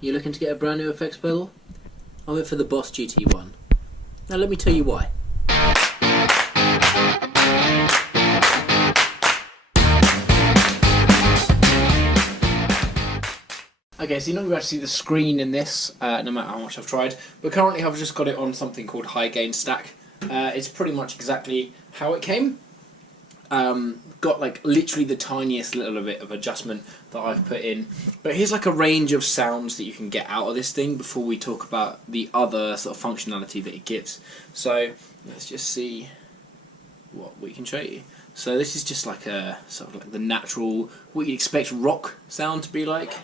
You looking to get a brand new effects pedal? I went for the Boss GT-1. Now let me tell you why. Okay, so you're not going to be able to see the screen in this, no matter how much I've tried, but currently I've just got it on something called High Gain Stack. It's pretty much exactly how it came. Got like literally the tiniest little bit of adjustment that I've put in, but here's like a range of sounds that you can get out of this thing before we talk about the other sort of functionality that it gives. So let's just see what we can show you. So this is just like a sort of like the natural, what you'd expect rock sound to be like.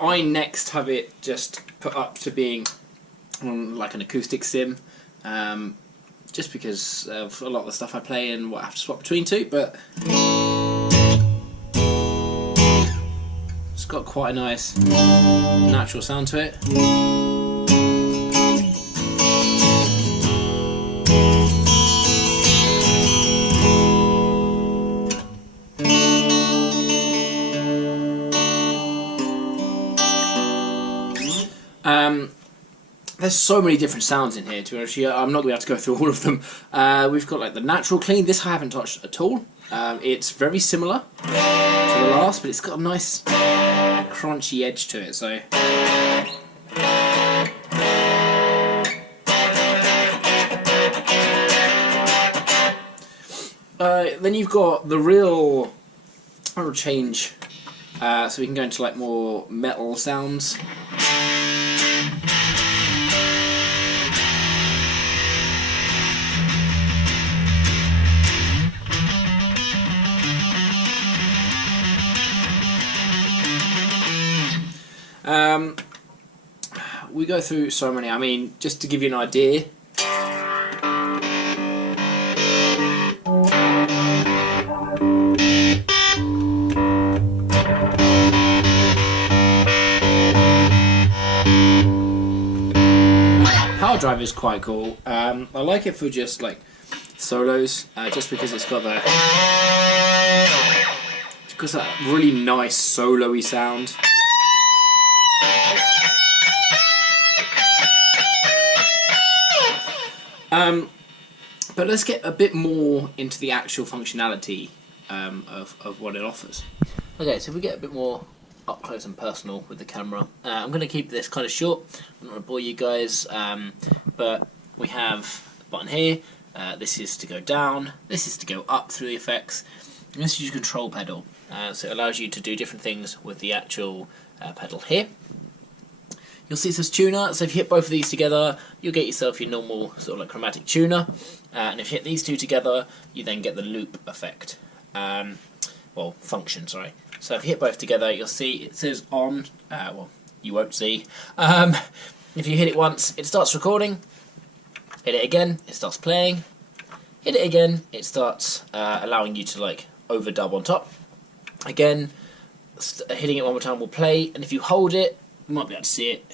I next have it just put up to being on like an acoustic sim, just because of a lot of the stuff I play and what I have to swap between two, but it's got quite a nice natural sound to it. There's so many different sounds in here, to be honest with you. I'm not going to be able to go through all of them. We've got like the natural clean. This I haven't touched at all. It's very similar to the last, but it's got a nice crunchy edge to it. So then you've got the real change. So we can go into like more metal sounds. We go through so many. I mean, just to give you an idea, Power Drive is quite cool. I like it for just like solos, just because it's got that really nice solo-y sound. But let's get a bit more into the actual functionality of what it offers. Okay, so if we get a bit more up close and personal with the camera, I'm going to keep this kind of short. I'm not going to bore you guys, but we have a button here. This is to go down, this is to go up through the effects, and this is your control pedal. So it allows you to do different things with the actual pedal here. You'll see it says tuner, so if you hit both of these together, you'll get yourself your normal sort of like chromatic tuner. And if you hit these two together, you then get the loop effect. Well, function, sorry. So if you hit both together, you'll see it says on, well, you won't see. If you hit it once, it starts recording. Hit it again, it starts playing. Hit it again, it starts allowing you to like overdub on top. Again, hitting it one more time will play, and if you hold it, you might be able to see it,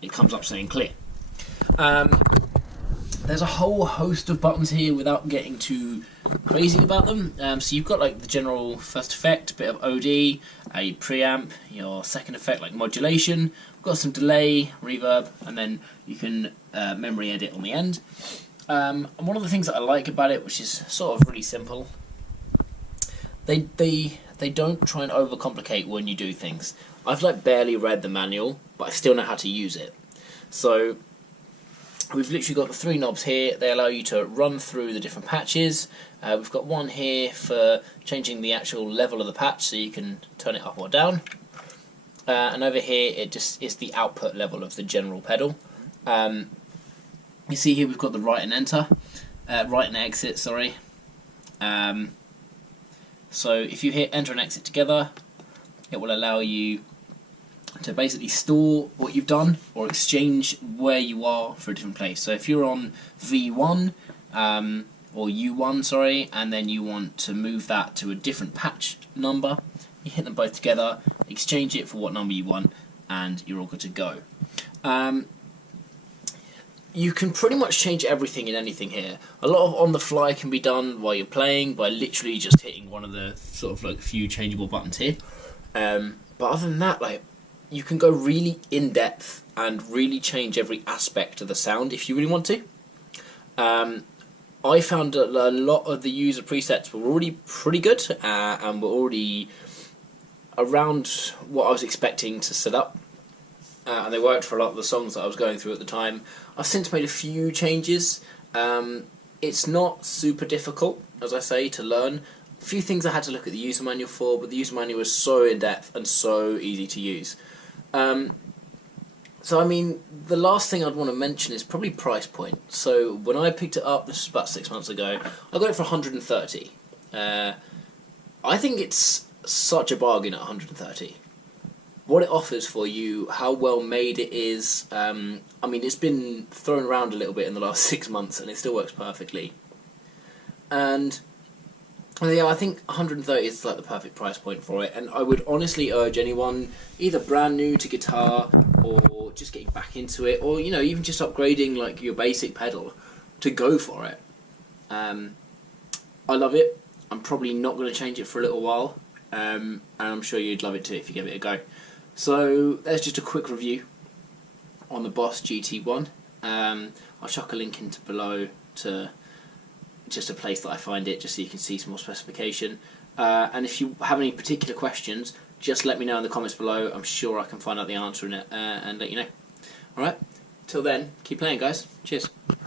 it comes up saying clear. There's a whole host of buttons here without getting too crazy about them. So you've got like the general first effect, a bit of OD, your preamp, your second effect like modulation, we've got some delay, reverb, and then you can memory edit on the end. And one of the things that I like about it, which is sort of really simple, they don't try and overcomplicate when you do things. I've like barely read the manual, but I still know how to use it. So we've literally got the three knobs here. They allow you to run through the different patches. We've got one here for changing the actual level of the patch, so you can turn it up or down. And over here, it just is the output level of the general pedal. You see here we've got the right and enter, right and exit, sorry. So if you hit enter and exit together, it will allow you to basically store what you've done or exchange where you are for a different place. So if you're on V1 or U1, sorry, and then you want to move that to a different patch number, you hit them both together, exchange it for what number you want, and you're all good to go. you can pretty much change everything and anything here. A lot of on the fly can be done while you're playing by literally just hitting one of the sort of like few changeable buttons here. But other than that, like, you can go really in depth and really change every aspect of the sound if you really want to. I found that a lot of the user presets were already pretty good and were already around what I was expecting to set up. And they worked for a lot of the songs that I was going through at the time. I've since made a few changes. It's not super difficult, as I say, to learn. A few things I had to look at the user manual for, but the user manual was so in-depth and so easy to use. So I mean, the last thing I'd want to mention is probably price point. So when I picked it up, this was about 6 months ago, I got it for 130. I think it's such a bargain at 130. What it offers for you, how well made it is, I mean, it's been thrown around a little bit in the last 6 months and it still works perfectly. And yeah, I think 130 is like the perfect price point for it, and I would honestly urge anyone, either brand new to guitar or just getting back into it, or you know, even just upgrading like your basic pedal, to go for it. I love it. I'm probably not going to change it for a little while, and I'm sure you'd love it too if you give it a go. So there's just a quick review on the Boss GT-1. I'll chuck a link into below to just a place that I find it, just so you can see some more specification. And if you have any particular questions, just let me know in the comments below. I'm sure I can find out the answer in it and let you know. Alright, till then, keep playing guys. Cheers.